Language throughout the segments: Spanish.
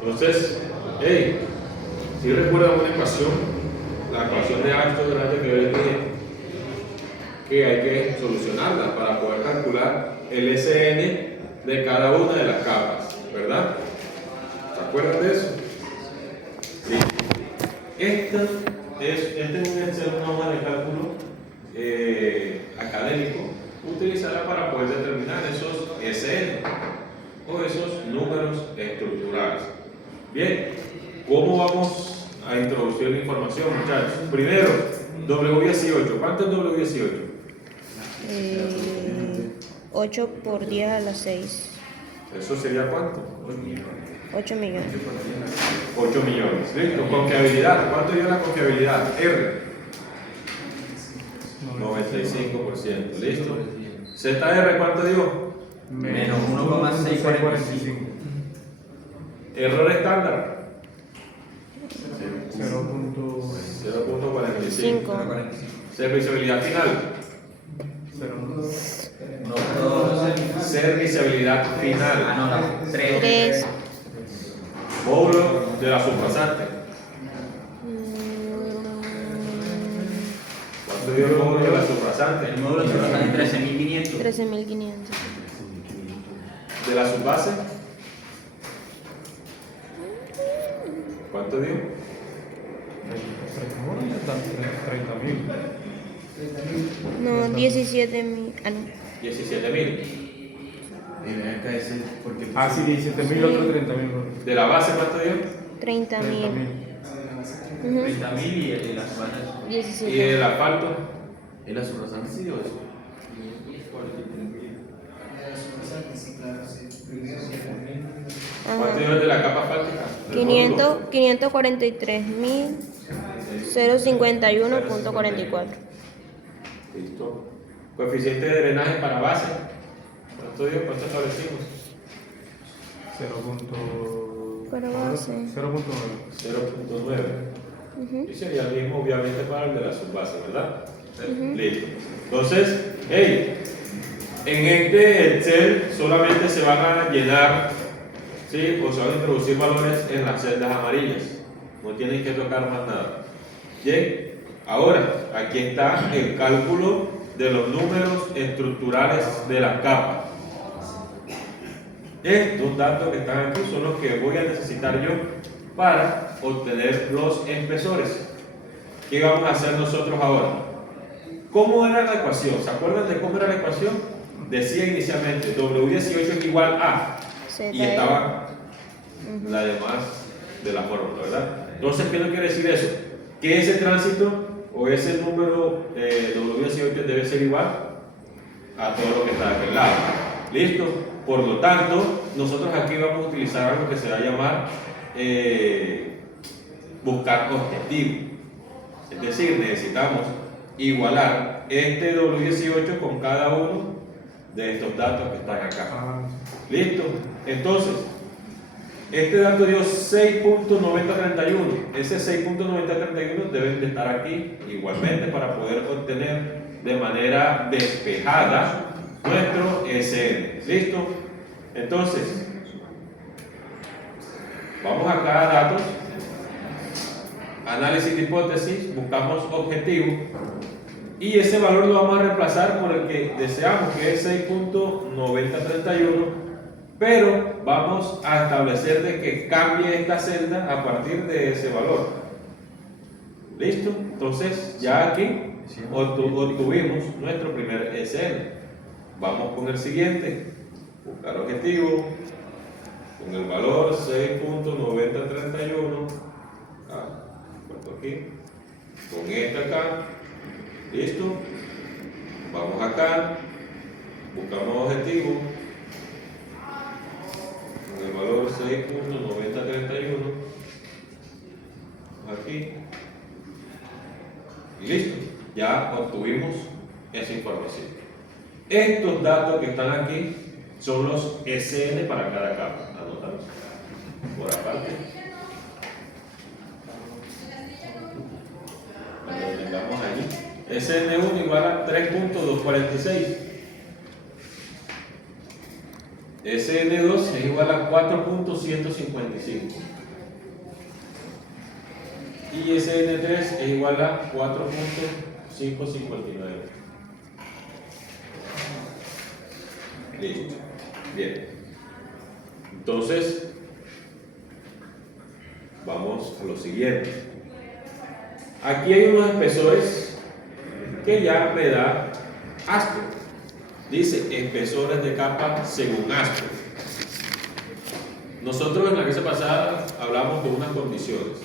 Entonces, hey, si recuerdan una ecuación, la ecuación de A esto grande que yo les dije, que hay que solucionarla para poder calcular el SN de cada una de las capas, ¿verdad? ¿Se acuerdan de eso? Sí. Este es una hoja de cálculo académico, utilizarla para poder determinar esos SN o esos números estructurales. Bien, ¿cómo vamos a introducir la información, muchachos? Primero, W18. ¿Cuánto es W18? 8 por 10 a la 6. ¿Eso sería cuánto? 8 millones. 8 millones. Listo. Confiabilidad. ¿Cuánto dio la confiabilidad? R. 95%. Listo. ZR, ¿cuánto dio? Menos 1,645. Error estándar. 0.45. 5. Serviciabilidad final. Serviciabilidad final. 3. Módulo de la subpasante. ¿Cuánto dio el módulo de la subpasante? El módulo está en 13.500. 13.500. ¿De la subbase? ¿Cuánto dio? 30.000. No, 17.000. Ah, no. 17.000. Ah, sí, 17.000, otro 30.000. ¿De la base cuánto dio? 30.000. 30.000 y las bandas. ¿Y 17. el asfalto? ¿Es la subrasante sí o eso? ¿Cuánto dio el de la capa asfáltica? 543.051.44. Listo. Coeficiente de drenaje para base. ¿Cuánto dio? ¿Cuánto establecimos? 0.9. Y sería el mismo, obviamente, para el de la subbase, ¿verdad? Listo. Entonces, hey, en este Excel solamente se van a llenar, ¿sí? O se van a introducir valores en las celdas amarillas. No tienen que tocar más nada. Bien, ahora, aquí está el cálculo de los números estructurales de la capa. Estos datos que están aquí son los que voy a necesitar yo para obtener los espesores. ¿Qué vamos a hacer nosotros ahora? ¿Cómo era la ecuación? ¿Se acuerdan de cómo era la ecuación? Decía inicialmente W18 es igual a, y estaba la demás de la fórmula, ¿verdad? Entonces, ¿qué no quiere decir eso? Que ese tránsito o ese número W18 debe ser igual a todo lo que está de aquel lado. ¿Listo? Por lo tanto, nosotros aquí vamos a utilizar algo que se va a llamar buscar objetivo. Es decir, necesitamos igualar este W18 con cada uno de estos datos que están acá. ¿Listo? Entonces, este dato dio 6.9031. Ese 6.9031 deben de estar aquí igualmente para poder obtener de manera despejada nuestro SN. ¿Listo? Entonces, vamos acá a datos, análisis de hipótesis, buscamos objetivo y ese valor lo vamos a reemplazar por el que deseamos, que es 6.9031, pero vamos a establecer de que cambie esta celda a partir de ese valor. ¿Listo? Entonces, ya aquí obtuvimos nuestro primer SN. Vamos con el siguiente, buscar objetivo, con el valor 6.9031, puesto aquí, con este acá, listo, vamos acá, buscamos objetivo, con el valor 6.9031, aquí, y listo, ya obtuvimos esa información. Estos datos que están aquí son los SN para cada capa. Anotamos por aparte. Cuando lo tengamos allí. SN1 igual a 3.246. SN2 es igual a 4.155 y SN3 es igual a 4.559. Listo. Bien. Entonces, vamos a lo siguiente. Aquí hay unos espesores que ya me da ASPE. Dice espesores de capa según ASPE. Nosotros en la clase pasada hablamos de unas condiciones.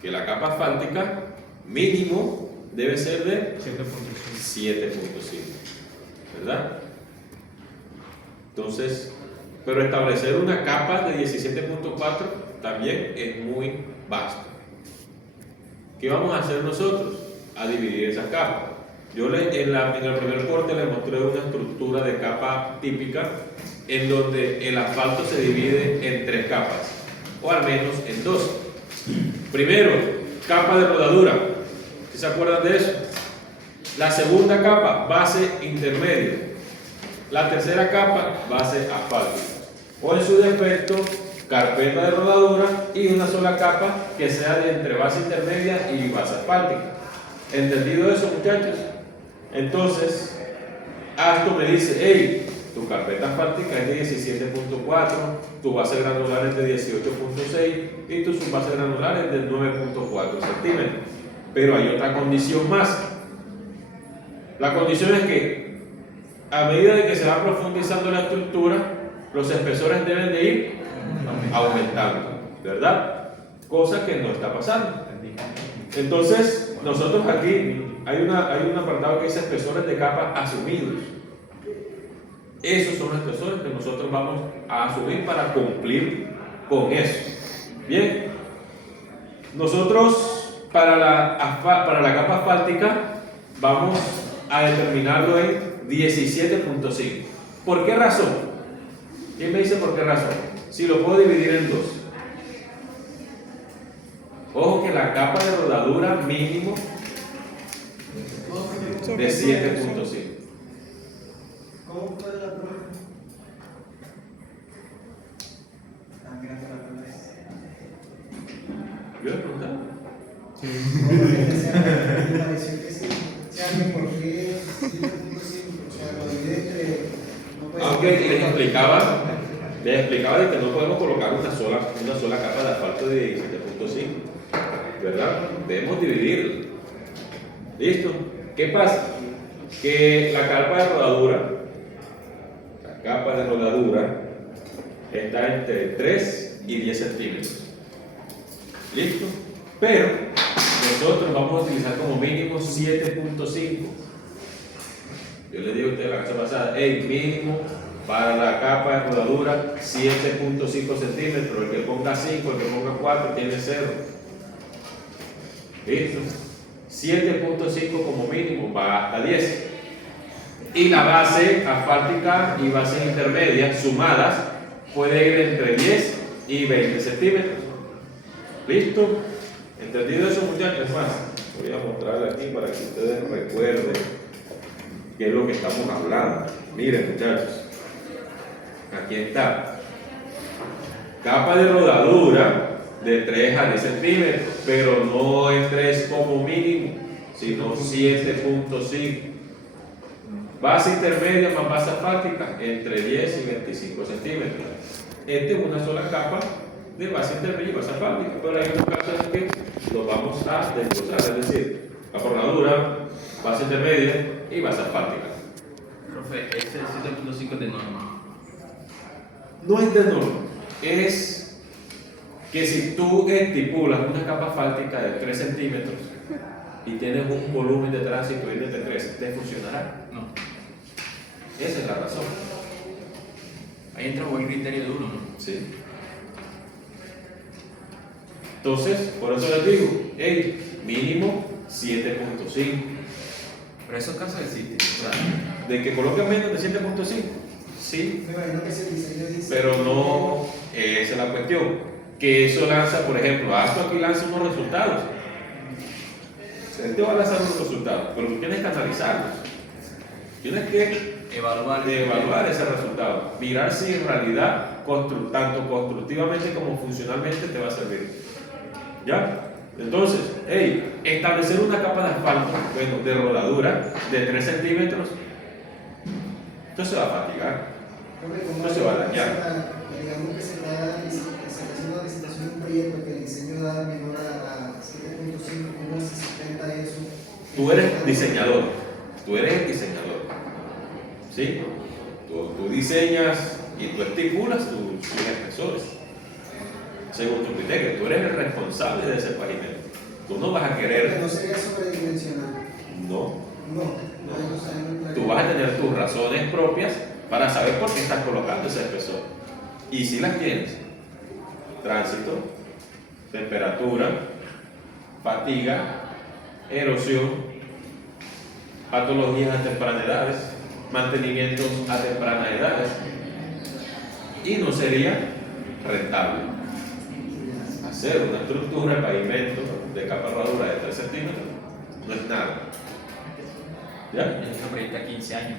Que la capa asfáltica mínimo debe ser de 7.5, ¿verdad? Entonces, pero establecer una capa de 17.4 también es muy vasto. ¿Qué vamos a hacer nosotros? A dividir esa capa. Yo en el primer corte les mostré una estructura de capa típica en donde el asfalto se divide en 3 capas, o al menos en 2. Primero, capa de rodadura. ¿Sí se acuerdan de eso? La segunda capa, base intermedia. La tercera capa, base asfáltica. O en su defecto, carpeta de rodadura y una sola capa que sea de entre base intermedia y base asfáltica. ¿Entendido eso, muchachos? Entonces, Asto me dice, hey, tu carpeta asfáltica es de 17.4, tu base granular es de 18.6 y tu subbase granular es de 9.4 centímetros. Pero hay otra condición más. La condición es que a medida de que se va profundizando la estructura, los espesores deben de ir aumentando, ¿verdad? Cosa que no está pasando. Entonces, nosotros aquí hay un apartado que dice espesores de capa asumidos. Esos son los espesores que nosotros vamos a asumir para cumplir con eso. Bien, nosotros para la capa asfáltica vamos a determinarlo en 17.5. ¿Por qué razón? ¿Quién me dice por qué razón? Si lo puedo dividir en 2. Ojo que la capa de rodadura mínimo de 7.5. ¿Cómo fue la prueba? Tan grande la prueba. ¿Yo le preguntaba? Me pareció que sí. O sea, ¿por qué 7.5? O sea, lo divide entre. No puede Aunque ser. les explicaba de que no podemos colocar una sola capa de asfalto de 17.5, ¿verdad? Debemos dividirlo. ¿Listo? ¿Qué pasa? Que la capa de rodadura está entre 3 y 10 centímetros. ¿Listo? Pero nosotros vamos a utilizar como mínimo 7.5. Yo les digo a ustedes la clase pasada, hey, mínimo para la capa de rodadura 7.5 centímetros. El que ponga 5, el que ponga 4 tiene 0. ¿Listo? 7.5 como mínimo, va hasta 10. Y la base asfáltica y base intermedia sumadas puede ir entre 10 y 20 centímetros. ¿Listo? ¿Entendido eso, muchachos? Es más, voy a mostrarle aquí para que ustedes recuerden qué es lo que estamos hablando. Miren, muchachos, aquí está. Capa de rodadura de 3 a 10 centímetros, pero no es 3 como mínimo, sino 7.5. Base intermedia más base asfáltica entre 10 y 25 centímetros. Esta es una sola capa de base intermedia y base asfáltica, pero hay otros casos en que lo vamos a desglosar, es decir, capa de rodadura, base intermedia y base asfáltica. Profe, ese 7.5 es de norma. No es de norma, es que si tú estipulas una capa asfáltica de 3 centímetros y tienes un volumen de tránsito de 3, ¿te funcionará? No. Esa es la razón. Ahí entra un buen criterio de uno, ¿no? Sí. Entonces, por eso les digo, hey, mínimo 7.5. Pero esos casos existen. O sea, ¿De que coloquen menos de 7.5? Sí, Me imagino que ese diseño dice. pero no, esa es la cuestión. Que eso lanza, por ejemplo, Asto aquí lanza unos resultados. Él te va a lanzar unos resultados, pero tú tienes que analizarlos. Tienes que de evaluar ese resultado. Mirar si en realidad, tanto constructivamente como funcionalmente, te va a servir. ¿Ya? Entonces, establecer una capa de asfalto, bueno, de rodadura de 3 centímetros, esto se va a fatigar, esto se va a dañar. Digamos que se está haciendo una licitación de un proyecto que el diseño da menor a 7.5, ¿cómo se sustenta eso? Tú eres diseñador, tú eres el diseñador, ¿sí? Tú diseñas y tú estipulas tus espesores, según tu criterio. Tú eres el responsable de ese pavimento. Tú no vas a Porque querer. no sería sobredimensionado. No. No. Tú vas a tener tus razones propias para saber por qué estás colocando ese espesor. Y si las tienes: tránsito, temperatura, fatiga, erosión, patologías a tempranas edades, mantenimientos a tempranas edades, y no sería rentable hacer una estructura de pavimento de capa rodadura de 3 centímetros. No es nada. ¿Ya? Eso proyecta 15 años.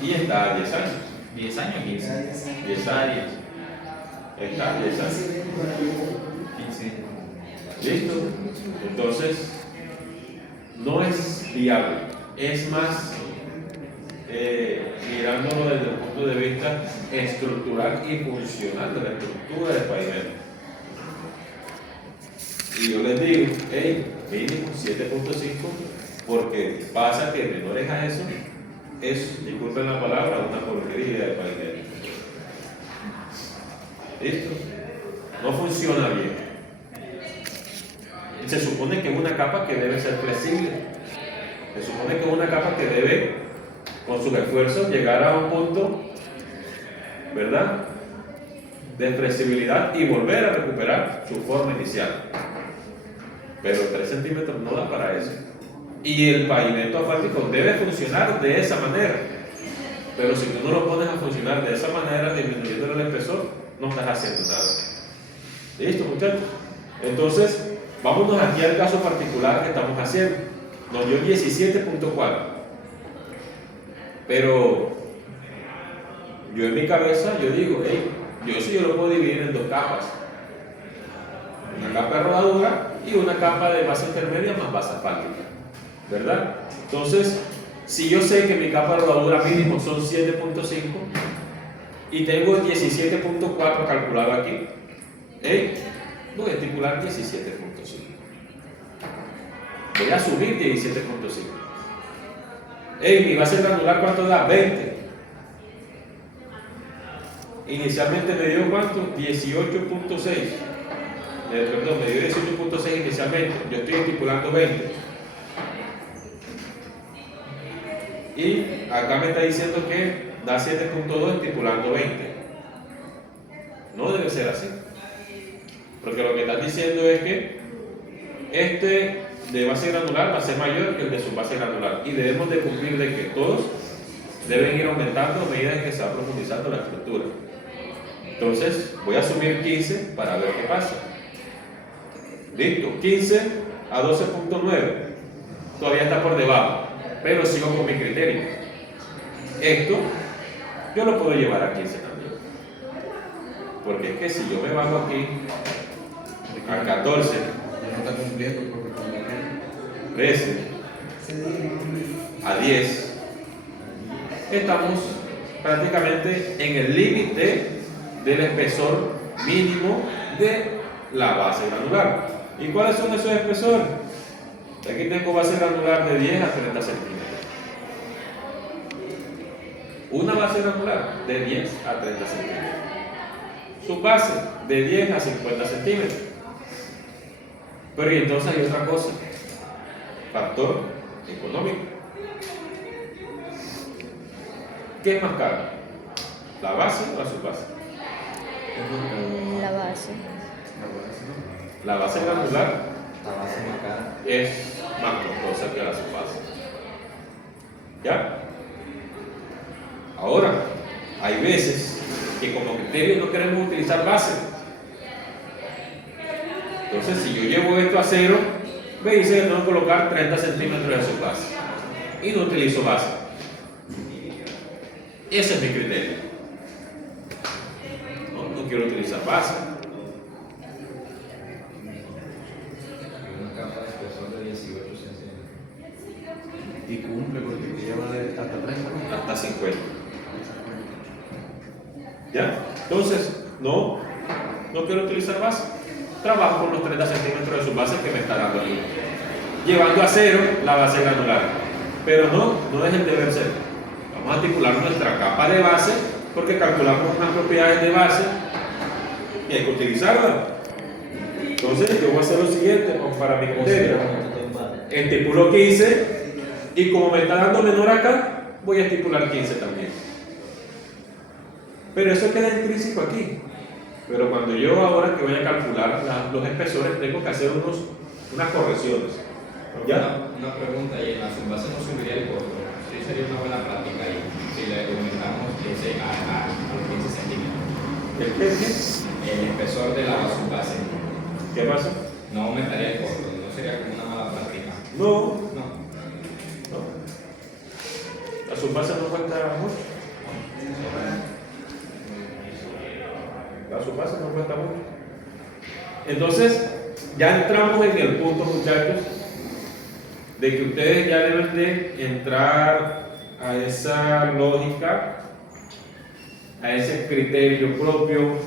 Y está a 10 años. 10 años, 15. 10 años. Está a 10 años. 15. ¿Listo? Entonces, no es viable. Es más, mirándolo desde el punto de vista estructural y funcional de la estructura del pavimento. Y yo les digo, mínimo 7.5, porque pasa que menores a eso es, disculpen la palabra, una porquería de pavimento. ¿Listo? No funciona bien. Se supone que es una capa que debe ser flexible. Se supone que es una capa que debe, con sus esfuerzos, llegar a un punto, ¿verdad?, de flexibilidad y volver a recuperar su forma inicial. Pero 3 centímetros no da para eso. Y el pavimento asfáltico debe funcionar de esa manera. Pero si tú no lo pones a funcionar de esa manera, disminuyendo el espesor, no estás haciendo nada. ¿Listo, muchachos? Entonces, vámonos aquí al caso particular que estamos haciendo. Nos dio 17.4. Pero yo en mi cabeza, yo digo, yo lo puedo dividir en 2 capas. Una capa de rodadura y una capa de base intermedia más base asfáltica, ¿verdad? Entonces, si yo sé que mi capa de rodadura mínimo son 7.5 y tengo 17.4 calculado aquí, voy a estipular 17.5. Voy a subir 17.5. Mi base granular, ¿cuánto da? 20. Inicialmente me dio ¿cuánto? 18.6. Perdón, me dio 18.6 inicialmente. Yo estoy estipulando 20. Y acá me está diciendo que da 7.2 estipulando 20. No debe ser así. Porque lo que están diciendo es que este de base granular va a ser mayor que el de su base granular. Y debemos de cumplir de que todos deben ir aumentando a medida que se va profundizando la estructura. Entonces, voy a asumir 15 para ver qué pasa. Listo, 15 a 12.9. Todavía está por debajo, pero sigo con mi criterio. Esto yo lo puedo llevar a 15 también. Porque es que si yo me bajo aquí a 14, No está cumpliendo porque cuando 13, a 10, estamos prácticamente en el límite del espesor mínimo de la base granular. ¿Y cuáles son esos espesores? Aquí tengo base granular de 10 a 30 centímetros. Una base granular de 10 a 30 centímetros. Su base de 10 a 50 centímetros. Pero y entonces hay otra cosa. Factor económico. ¿Qué es más caro? ¿La base o la subbase? La base. La base granular la base más cara. es más costosa que la subbase. ¿Ya? Ahora, hay veces que como criterio no queremos utilizar base. Entonces, si yo llevo esto a 0, me dice que tengo que colocar 30 centímetros de subbase y no utilizo base. Ese es mi criterio. No quiero utilizar base. Una capa de espesor de 18 centímetros. Y cumple porque lleva hasta 30. Hasta 50. ¿Ya? Entonces, no quiero utilizar base. Trabajo con los 30 centímetros de su base que me está dando aquí. Llevando a cero la base granular. Pero no es el deber ser. Vamos a articular nuestra capa de base porque calculamos unas propiedades de base y hay que utilizarla. Entonces, yo voy a hacer lo siguiente para mi criterio. Estipulo 15 y como me está dando menor acá, voy a estipular 15 también. Pero eso queda intrínseco aquí. Pero cuando yo ahora que voy a calcular los espesores, tengo que hacer unas correcciones. ¿Ya? Una pregunta, y en la subbase no subiría el costo. Sí sería una buena práctica ahí, si le aumentamos ese a los 15 centímetros. ¿El qué? El espesor de la subbase ¿Qué pasa? no aumentaría el costo, no sería como una mala práctica. No. No. La subbase no cuesta mucho. La subbase no cuesta mucho. Entonces, ya entramos en el punto, muchachos, de que ustedes ya deben de entrar a esa lógica, a ese criterio propio,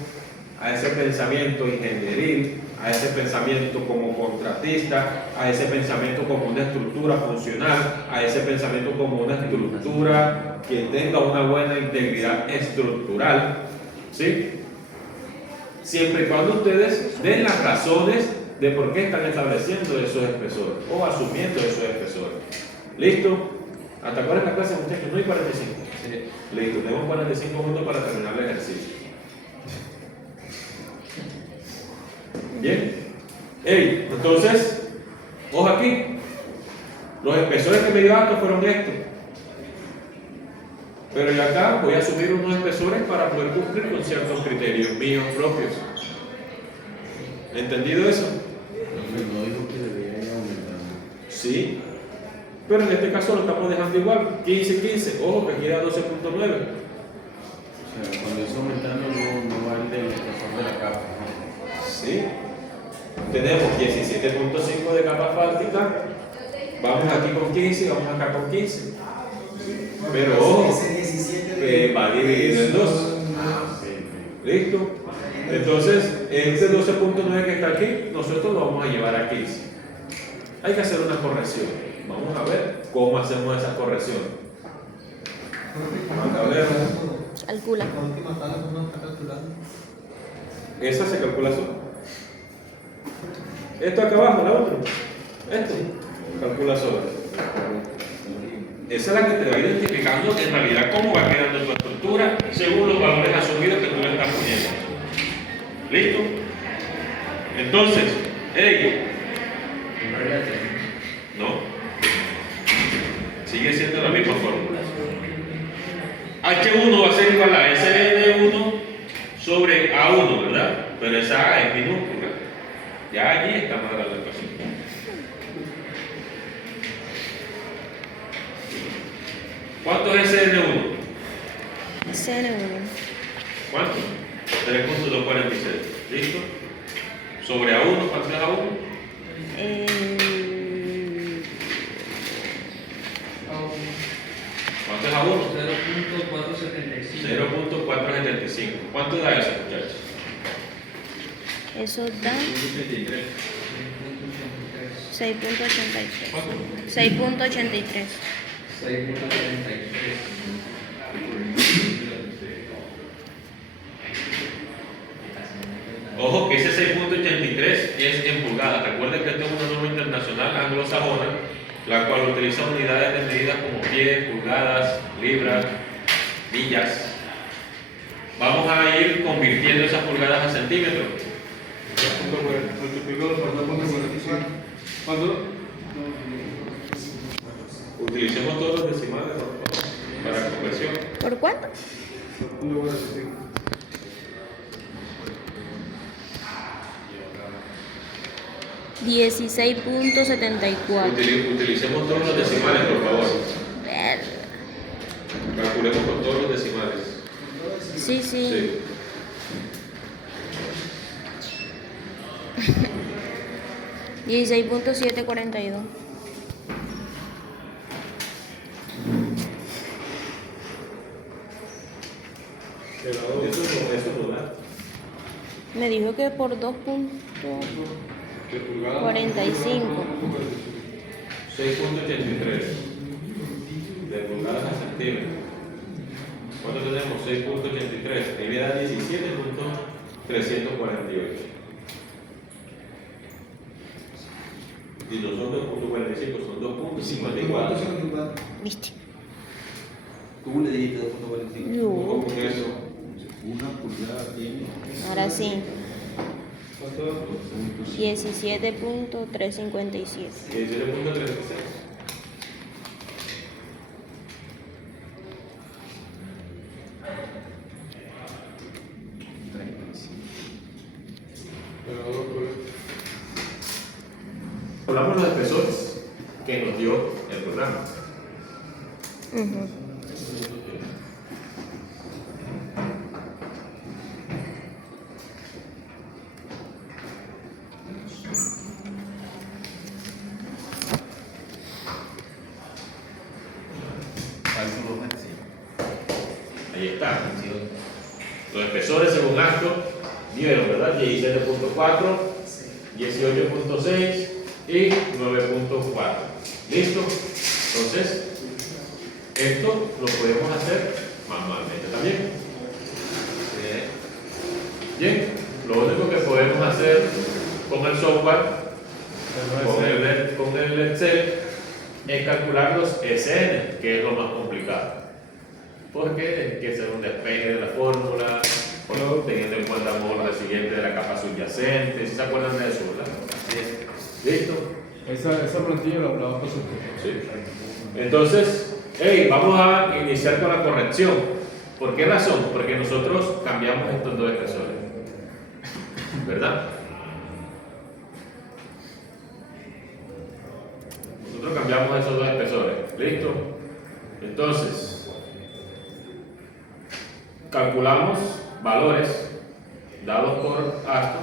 a ese pensamiento ingenieril, a ese pensamiento como contratista, a ese pensamiento como una estructura funcional, a ese pensamiento como una estructura que tenga una buena integridad estructural, ¿sí? Siempre y cuando ustedes den las razones de por qué están estableciendo esos espesores o asumiendo esos espesores. ¿Listo? ¿Hasta cuál es la clase, muchachos? No hay 45. Sí. Listo, tenemos 45 minutos para terminar el ejercicio. Bien. Entonces, ojo aquí. Los espesores que me dio Atos fueron estos. Pero yo acá voy a asumir unos espesores para poder cumplir con ciertos criterios míos propios. ¿Entendido eso? No dijo que debería ir aumentando. Sí. Pero en este caso lo estamos dejando igual. 15. Ojo que aquí da 12.9. O sea, cuando eso aumentando no va a ir del espesor de la capa. Sí. Tenemos 17.5 de capa asfáltica. Vamos aquí con 15 y vamos acá con 15. Pero ojo, Ese 17 que va dividido en 2. ¿Listo? Entonces, este 12.9 que está aquí, nosotros lo vamos a llevar a 15. Hay que hacer una corrección. Vamos a ver cómo hacemos esa corrección. Vamos a ver. Calcula. La última tabla, ¿cómo está calculando? Esa se calcula sola. Esto acá abajo, la otra. Esto, calcula sola. Esa es la que te va identificando en realidad cómo va quedando tu estructura según los valores asumidos que tú le estás poniendo. ¿Listo? Entonces, no. Sigue siendo la misma fórmula. H1 va a ser igual a SN1 sobre A1, ¿verdad? Pero esa A es minúscula. Ya allí está mal la ecuación. ¿Cuánto es SN1? SN1. ¿Cuánto? 3.246. ¿Listo? Sobre A1, ¿cuánto es A1? ¿Cuánto es A1? 0.475. 0.475. ¿Cuánto da eso, muchachos? Eso da 6.83. ¿Cuánto? 6.83. 6.33. Ojo que ese 6.83 es en pulgadas. Recuerden que esto es una norma internacional anglosajona, la cual utiliza unidades de medida como pies, pulgadas, libras, millas. Vamos a ir convirtiendo esas pulgadas a centímetros. Multiplicado por 2.45. ¿Cuánto? Utilicemos todos los decimales, por favor, para la conversión. ¿Por cuánto? 2.45. $16.74. Utilicemos todos los decimales, por favor. Verga. Calculemos con todos los decimales. Sí, sí. Sí. Sí. 16.742. Eso no da. Me dijo que por 2.45. De pulgada. 6.83 de pulgadas a centímetros. ¿Cuánto tenemos? 6.83. Ahí me da 17.348. Y no son 2.45, son 2.54. ¿Viste? ¿Cómo le dijiste 2.45? Yo. ¿Cómo que eso? Una pulgada tiene. Ahora sí. ¿Cuánto? 17.357. 17.36. Hablamos de los espesores que nos dio el programa. Ujú. Cálculo máximo. Ahí está. Los espesores según acto dieron, ¿verdad? 17.4, 18.6 y 9.4. ¿Listo? Entonces, esto lo podemos hacer manualmente también. Bien, lo único que podemos hacer con el software, con el Excel, es calcular los SN, que es lo más complicado. Porque hay que hacer un despeje de la fórmula, teniendo en cuenta el módulo siguiente de la capa subyacente. ¿Sí se acuerdan de eso, verdad? ¿Listo? Esa plantilla la hablaba por supuesto. Sí. Entonces, vamos a iniciar con la corrección. ¿Por qué razón? Porque nosotros cambiamos estos dos espesores, ¿verdad? Nosotros cambiamos esos dos espesores. ¿Listo? Entonces, calculamos valores dados por acto.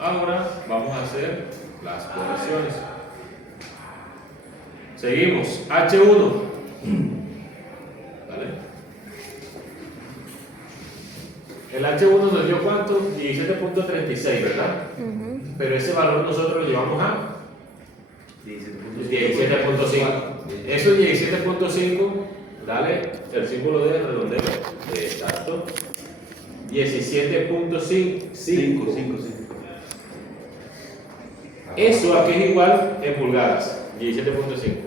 Ahora vamos a hacer las correcciones. Seguimos. H1. ¿Vale? El H1 nos dio ¿cuánto? 17.36, ¿verdad? Ujú. Pero ese valor nosotros lo llevamos a 17.5. Eso 17.5, dale el símbolo de redondeo. Exacto. 17.5. Eso aquí es igual en pulgadas. 17.5.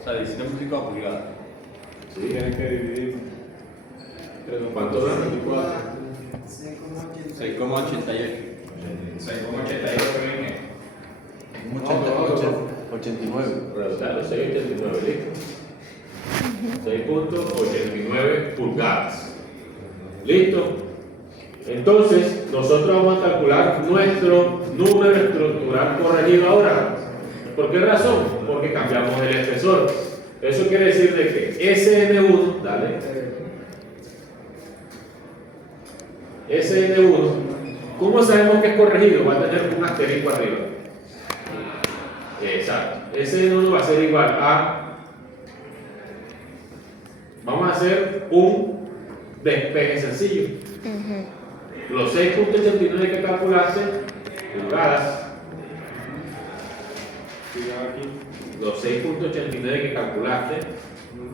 O sea, 17.5 pulgadas. ¿Sí? Tienes que dividir. ¿Cuánto da? 6,88 6,88. viene. 89. Redondalo, 6.89, listo. 6.89 pulgadas. ¿Listo? Entonces, nosotros vamos a calcular nuestro número estructural corregido ahora. ¿Por qué razón? Porque cambiamos el espesor. Eso quiere decir de que SN1, dale. SN1, ¿cómo sabemos que es corregido? Va a tener un asterisco arriba. Exacto. SN1 va a ser igual a. Vamos a hacer un despeje sencillo. Ujú. Los 6.89 que calculaste, pulgadas. Los 6.89 que calculaste,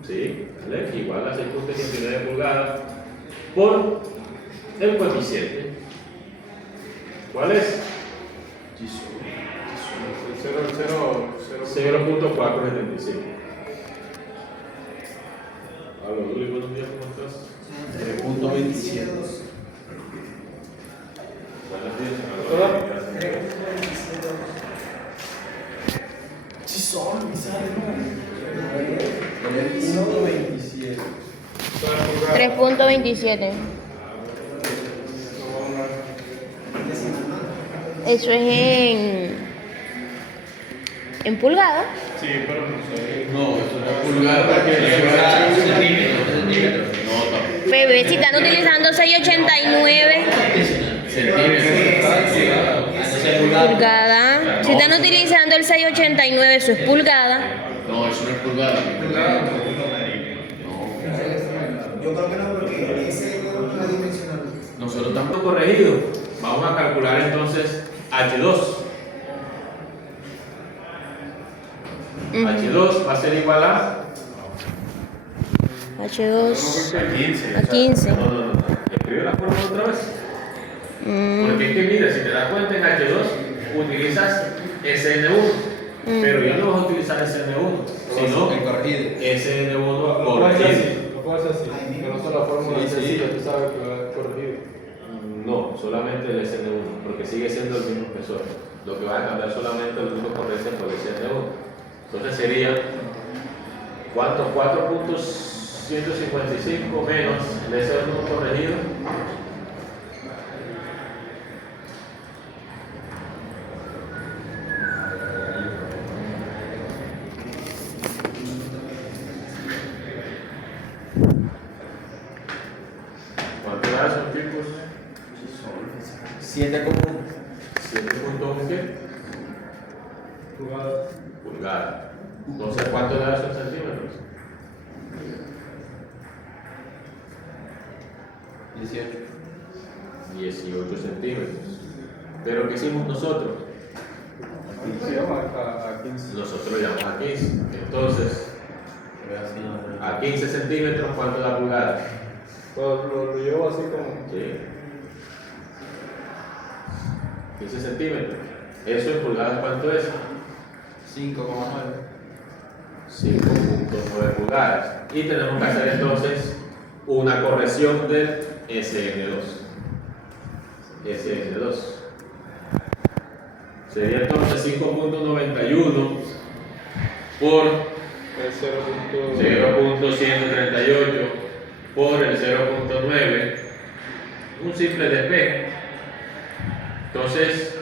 ¿sí? ¿Vale? Igual a 6.89 pulgadas por el coeficiente. ¿Cuál es? 0.475. Hola, Luli, buenos días, ¿cómo estás? 3.27. Buenos días. ¿Hola? Si son, me sale, ¿no? 3.27. 3.27. Eso es en pulgadas. Sí. Sí, pero no sé. No, eso no es pulgada para que centímetros. No, Bebé, si están utilizando 689 pulgada, si están utilizando el 689, eso es pulgada. no, eso no es pulgada. Yo creo que no, porque ese no es la dimensional. Nosotros estamos Corregido. Vamos a calcular entonces H2. H2 va a ser igual a H2 15. a 15. No, no, no, no. Escribe la fórmula otra vez. Porque es que mira, si te das cuenta en H2 utilizas SN1, pero ya no vas a utilizar SN1, sino el corregido. SN1 Lo puedes hacer corregido. así, lo puedes hacer así. Que no son las fórmulas Sí, sí. sencillas, tú sabes que lo has corregido. No, solamente el SN1, porque sigue siendo el mismo espesor. Lo que va a cambiar solamente el único corriente por el SN1. Entonces sería, ¿cuánto? 4.155 menos el SN1 corregido. ¿Cuánto da esos tipos? 7 común. 7.1 ¿qué? Pulgada. Pulgada. Entonces, ¿cuánto da esos centímetros? 18. 18 centímetros. ¿Pero qué hicimos nosotros? Sí, vamos a 15. Nosotros llamamos a 15. Entonces, a 15 centímetros, ¿cuánto da pulgada? Lo llevo así como. Sí. 15 centímetros. ¿Eso en pulgadas cuánto es? 5,9. 5.9 pulgadas. Y tenemos que hacer entonces una corrección del SN2. SN2. Sería entonces 5.91 por El 0.1. 0.138 por el 0.9, un simple despeje. Entonces,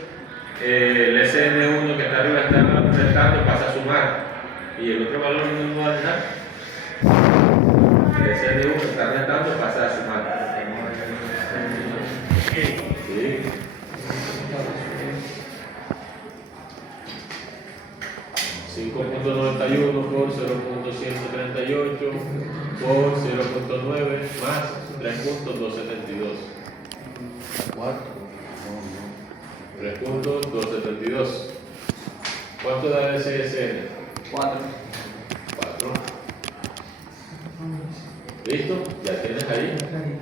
el SN1 que está arriba está restando, pasa a sumar, y el otro valor no va a dejar. El SN1 que está restando pasa a sumar. Sí. .91 por 0.138 por 0.9 más 3.272. 3.272. ¿Cuánto da el CSN? 4. 4. ¿Listo? Ya tienes ahí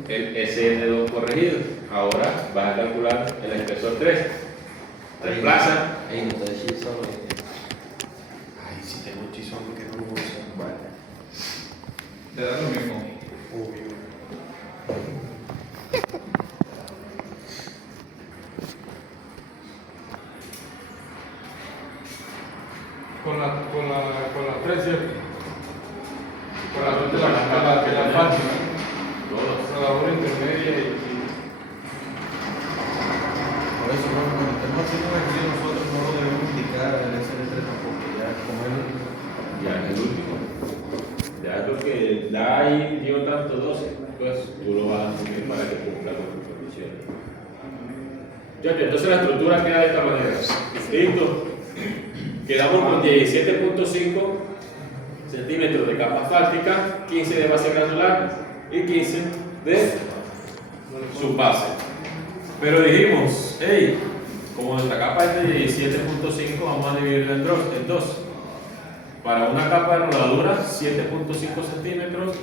el SN2 corregido. Ahora vas a calcular el espesor 3. Reemplaza. Ahí no te decís solo. Ay, si tengo hechizón porque no lo uso. Vale. Te da lo mismo. Obvio. Con la 3, ¿cierto? Con la 3 de la Fátima. Todos. Una labor intermedia y. Por eso, cuando estemos haciendo un ejercicio, nosotros no lo debemos indicar el SN3 tampoco. Ya, como él. Ya es el último. Ya es lo que da ahí dio tanto 12, pues tú lo vas a asumir para que cumpla con tus condiciones. Ya, entonces la estructura queda de esta manera. Listo. Quedamos con 17.5 centímetros de capa asfáltica, 15 de base granular y 15 de subbase. Pero dijimos, hey, como nuestra capa es de 17.5, vamos a dividirla en dos. Para una capa de rodadura, 7.5 centímetros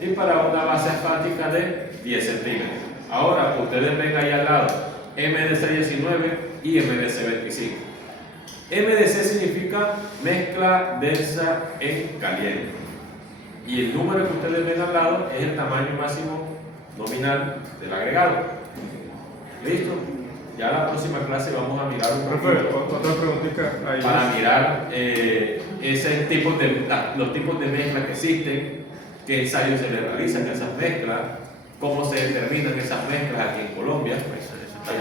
y para una base asfáltica de 10 centímetros. Ahora, ustedes ven ahí al lado MDC 19 y MDC 25. MDC significa mezcla densa en caliente. Y el número que ustedes ven al lado es el tamaño máximo nominal del agregado. ¿Listo? Ya la próxima clase vamos a mirar un Profe, poquito otra preguntita ahí. para mirar los tipos de mezclas que existen, qué ensayos se le realizan a esas mezclas, cómo se determinan esas mezclas aquí en Colombia. Es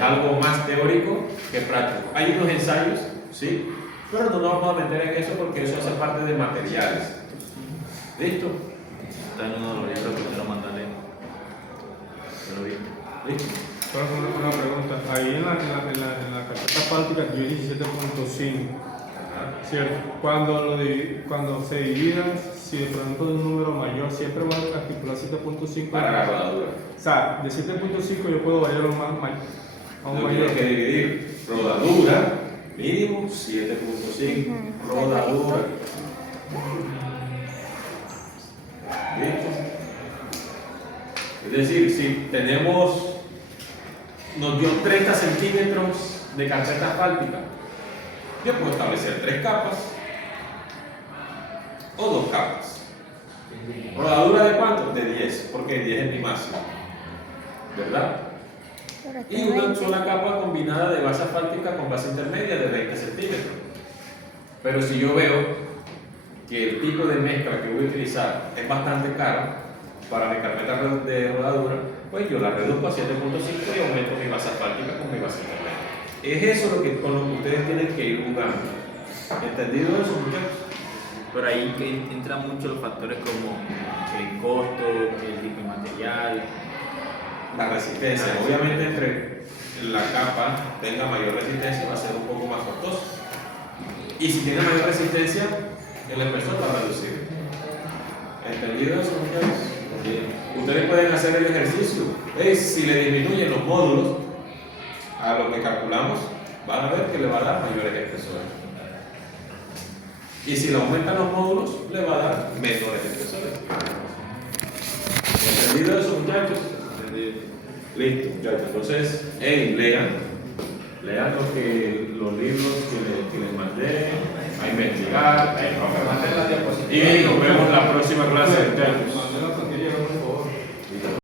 algo más teórico que práctico. Hay unos ensayos, ¿sí?, Pero no nos vamos a meter en eso porque eso hace parte de materiales. ¿Listo? Está en uno de los libros que quiero mandarle. Pero bien. ¿Listo? Solo una pregunta. Ahí en la carpeta asfáltica yo 17.5, ¿cierto? Cuando se dividan, si de pronto es un número mayor, siempre van a estipular 7.5. Para la rodadura. O sea, de 7.5 yo puedo variar a un Lo mayor. tienes que dividir. Rodadura, mínimo 7.5. Rodadura. ¿Listo? Es decir, si nos dio 30 centímetros de carpeta asfáltica, yo puedo establecer 3 capas o 2 capas. ¿Rodadura de cuánto? De 10, porque 10 es mi máximo, ¿verdad? Y una sola capa combinada de base asfáltica con base intermedia de 20 centímetros. Pero si yo veo que el tipo de mezcla que voy a utilizar es bastante caro para mi carpeta de rodadura, pues yo la reduzco a 7.5 y aumento mi base asfáltica con mi base intermedia. Es eso con lo que ustedes tienen que ir jugando. ¿Entendido eso, muchachos? Por ahí que entran muchos los factores como el costo, el tipo de material. La resistencia. Obviamente, entre la capa tenga mayor resistencia, va a ser un poco más costoso. Y si tiene mayor resistencia, el espesor va a reducir. ¿Entendido eso, muchachos? Ustedes pueden hacer el ejercicio. Si le disminuyen los módulos a lo que calculamos, van a ver que le va a dar mayores espesores. Y si le aumentan los módulos, le va a dar menores espesores. ¿Entendido eso, muchachos? Listo, muchachos. Entonces, lean los libros que les mandé a investigar. Manden las diapositivas. Y nos vemos la próxima clase, muchachos.